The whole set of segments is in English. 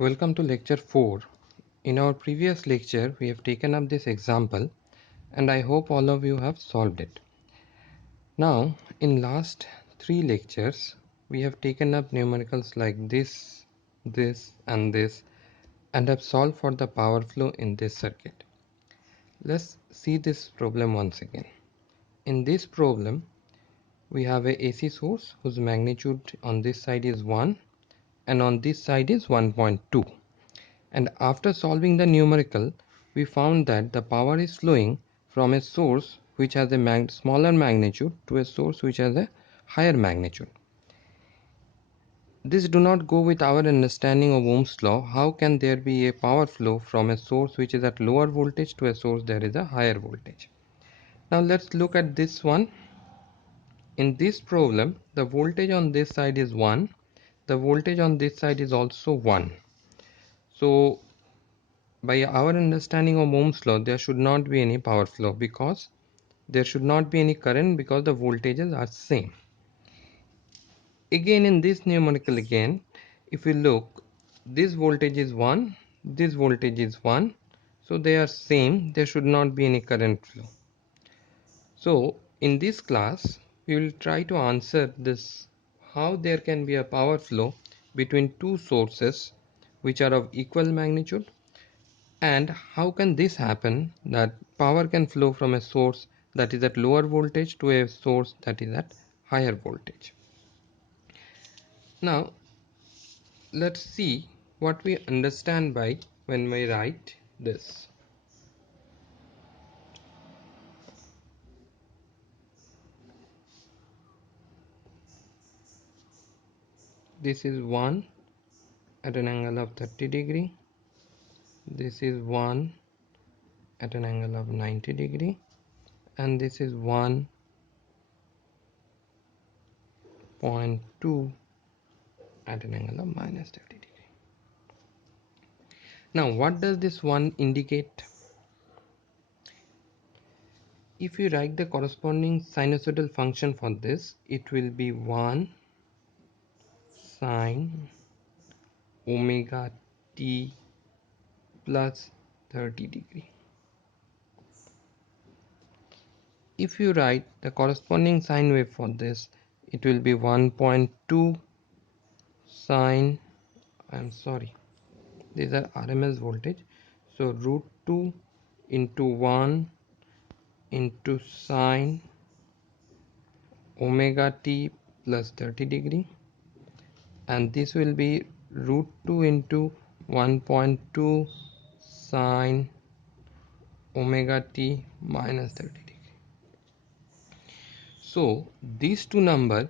Welcome to lecture 4. In our previous lecture, we have taken up this example and I hope all of you have solved it. Now, in last 3 lectures, we have taken up numericals like this and have solved for the power flow in this circuit. Let's see this problem once again. In this problem, we have a AC source whose magnitude on this side is 1 and on this side is 1.2. And after solving the numerical, we found that the power is flowing from a source which has a smaller magnitude to a source which has a higher magnitude. This do not go with our understanding of Ohm's law. How can there be a power flow from a source which is at lower voltage to a source that is a higher voltage? Now let's look at this one. In this problem, the voltage on this side is 1. The voltage on this side is also 1. So by our understanding of Ohm's law, there should not be any power flow because there should not be any current because the voltages are same. Again, in this numerical again, if we look, this voltage is 1, this voltage is 1, so they are same. There should not be any current flow. So in this class, we will try to answer this, how there can be a power flow between two sources which are of equal magnitude. And how can this happen, that power can flow from a source that is at lower voltage to a source that is at higher voltage. Now let's see what we understand by when we write this. This is 1 at an angle of 30 degree. This is 1 at an angle of 90 degree. And this is 1.2 at an angle of minus 30 degree. Now what does this 1 indicate? If you write the corresponding sinusoidal function for this, it will be 1 sine omega t plus 30 degree. If you write the corresponding sine wave for this, it will be 1.2 sine, these are RMS voltage, so root 2 into 1 into sine omega t plus 30 degree, and this will be root 2 into 1.2 sine omega t minus 30 degree. So these two numbers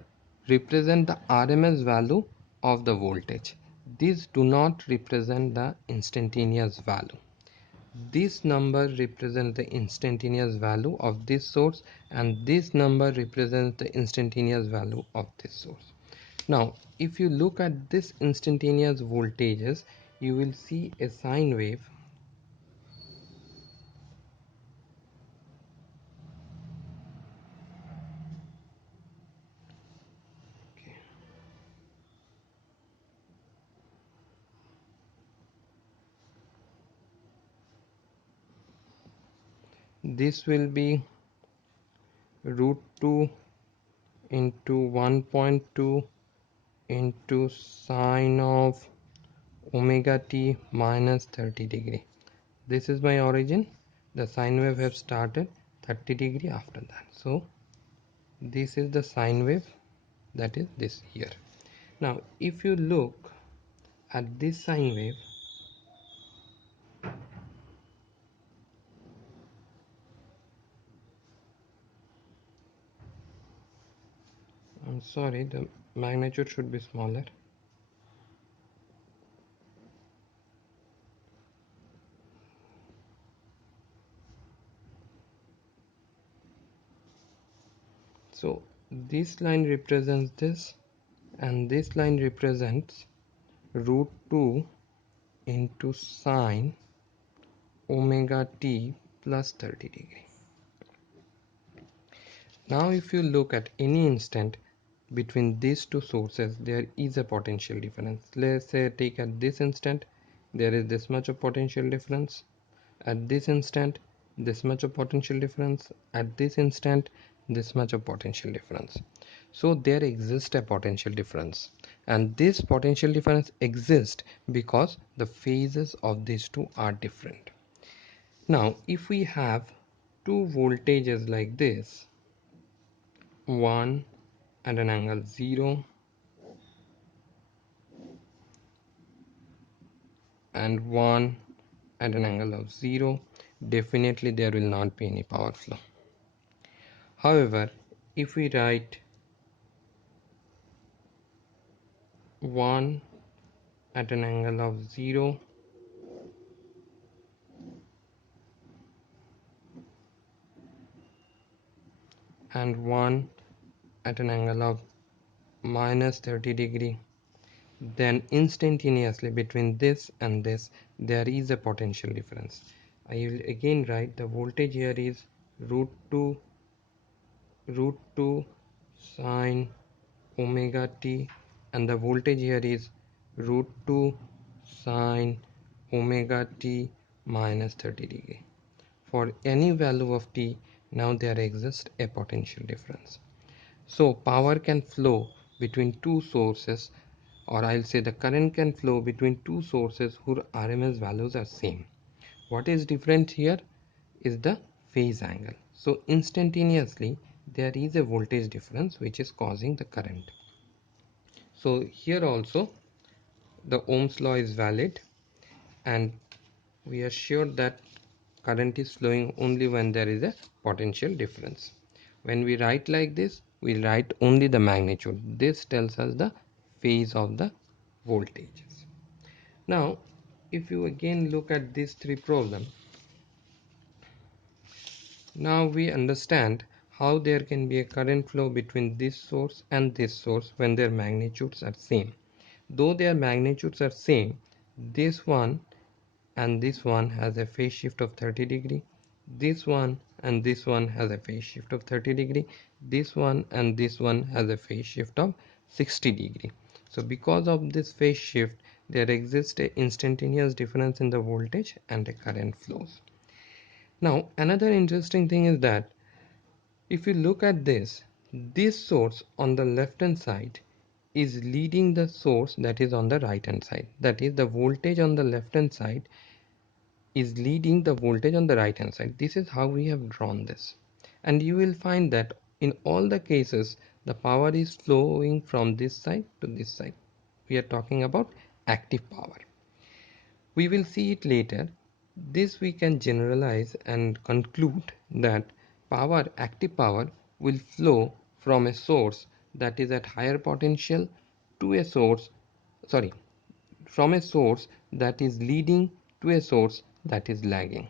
represent the RMS value of the voltage. These do not represent the instantaneous value. This number represents the instantaneous value of this source, and this number represents the instantaneous value of this source. Now if you look at this instantaneous voltages, you will see a sine wave. This will be root 2 into 1.2 into sine of omega t minus 30 degree. This is my origin. The sine wave have started 30 degree after that. So this is the sine wave, that is this here. Now if you look at this sine wave, I'm sorry, the magnitude should be smaller. So this line represents this, and this line represents root 2 into sine omega t plus 30 degree. Now if you look at any instant between these two sources, there is a potential difference. Let's say take at this instant, there is this much of potential difference. At this instant, this much of potential difference. At this instant, this much of potential difference. So there exists a potential difference, and this potential difference exists because the phases of these two are different. Now if we have two voltages like this, one at an angle 0 and one at an angle of 0, definitely there will not be any power flow. However, if we write 1 at an angle of 0 and 1 at an angle of minus 30 degree, then instantaneously between this and this there is a potential difference. I will again write the voltage here is root 2 sine omega t, and the voltage here is root 2 sine omega t minus 30 degree. For any value of t, now there exists a potential difference. So power can flow between two sources, or I'll say the current can flow between two sources whose RMS values are same. What is different here is the phase angle. So instantaneously there is a voltage difference which is causing the current. So here also the Ohm's law is valid, and we are sure that current is flowing only when there is a potential difference. When we write like this, we write only the magnitude. This tells us the phase of the voltages. Now if you again look at these three problems, now we understand how there can be a current flow between this source and this source when their magnitudes are same. Though their magnitudes are same, this one and this one has a phase shift of 30 degree, this one and this one has a phase shift of 30 degree, this one and this one has a phase shift of 60 degree. So because of this phase shift, there exists a instantaneous difference in the voltage and a current flows. Now another interesting thing is that if you look at this source on the left hand side is leading the source that is on the right hand side. That is, the voltage on the left hand side is leading the voltage on the right hand side. This is how we have drawn this, and you will find that in all the cases the power is flowing from this side to this side. We are talking about active power. We will see it later. This we can generalize and conclude that active power will flow from a source that is at higher potential to a source, sorry, from a source that is leading to a source that is lagging.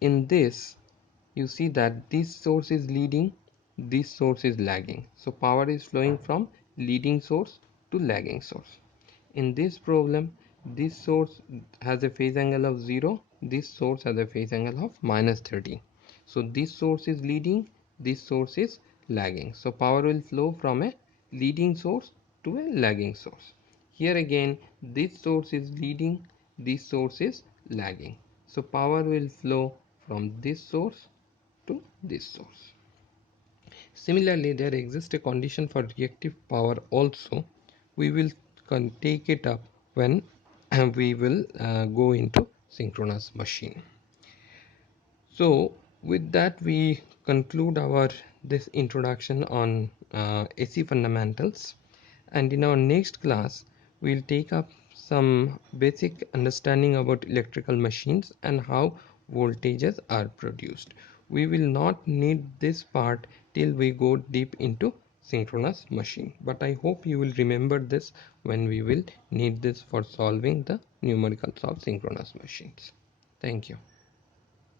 In this, you see that this source is leading, this source is lagging. So power is flowing from leading source to lagging source. In this problem, this source has a phase angle of 0, this source has a phase angle of minus 30. So this source is leading, this source is lagging. So power will flow from a leading source to a lagging source. Here again, this source is leading, this source is lagging. So power will flow from this source to this source. Similarly, there exists a condition for reactive power also. We will take it up when we will go into synchronous machine. So with that we conclude our this introduction on AC fundamentals, and in our next class we'll take up some basic understanding about electrical machines and how voltages are produced. We will not need this part till we go deep into synchronous machine, but I hope you will remember this when we will need this for solving the numericals of synchronous machines. Thank you.